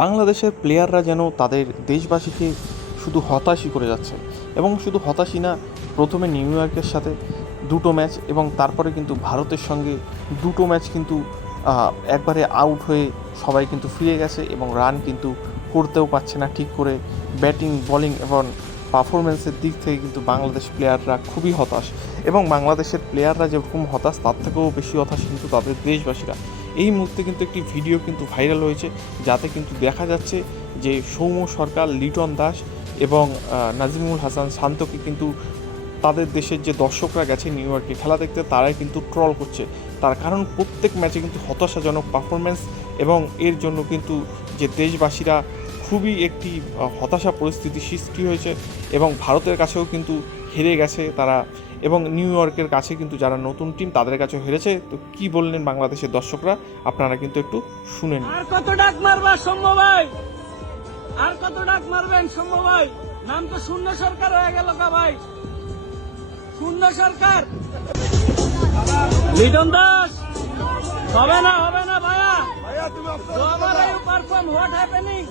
বাংলাদেশের প্লেয়াররা যেন তাদের দেশবাসীকে শুধু হতাশই করে যাচ্ছে, এবং শুধু হতাশই না, প্রথমে নিউ ইয়র্কের সাথে দুটো ম্যাচ এবং তারপরে কিন্তু ভারতের সঙ্গে দুটো ম্যাচ কিন্তু একবারে আউট হয়ে সবাই কিন্তু ফিরে গেছে এবং রান কিন্তু করতেও পারছে না ঠিক করে। ব্যাটিং, বোলিং এবং পারফরমেন্সের দিক থেকে কিন্তু বাংলাদেশ প্লেয়াররা খুবই হতাশ, এবং বাংলাদেশের প্লেয়াররা যেরকম হতাশ তার থেকেও বেশি হতাশ কিন্তু তাদের দেশবাসীরা। এই মুহূর্তে কিন্তু একটি ভিডিও কিন্তু ভাইরাল হয়েছে, যাতে কিন্তু দেখা যাচ্ছে যে সৌম্য সরকার, লিটন দাস এবং নাজিমুল হাসান শান্তকে কিন্তু তাদের দেশের যে দর্শকরা গেছে নিউ ইয়র্কে খেলা দেখতে, তারাই কিন্তু ট্রল করছে। তার কারণ প্রত্যেক ম্যাচে কিন্তু হতাশাজনক পারফরমেন্স, এবং এর জন্য কিন্তু যে দেশবাসীরা খুবই একটি হতাশা পরিস্থিতি সৃষ্টি হয়েছে, এবং ভারতের কাছেও কিন্তু হেরে গেছে তারা, এবং নিউ ইয়র্কের কাছে কিন্তু যারা নতুন টিম তাদের কাছেও হেরেছে। তো কি বললেন বাংলাদেশের দর্শকরা, আপনারা কিন্তু একটু শুনে নিন। আর কত ডাক মারবা সৌম্য ভাই, আর কত ডাক মারবেন সৌম্য ভাই? নাম তো শূন্য সরকার হয়ে গেল কা ভাই, শূন্য সরকার। লিটন দাস, হবে না ভাইয়া, আমার ইউ পারফর্ম, হোয়াট হ্যাপেনিং?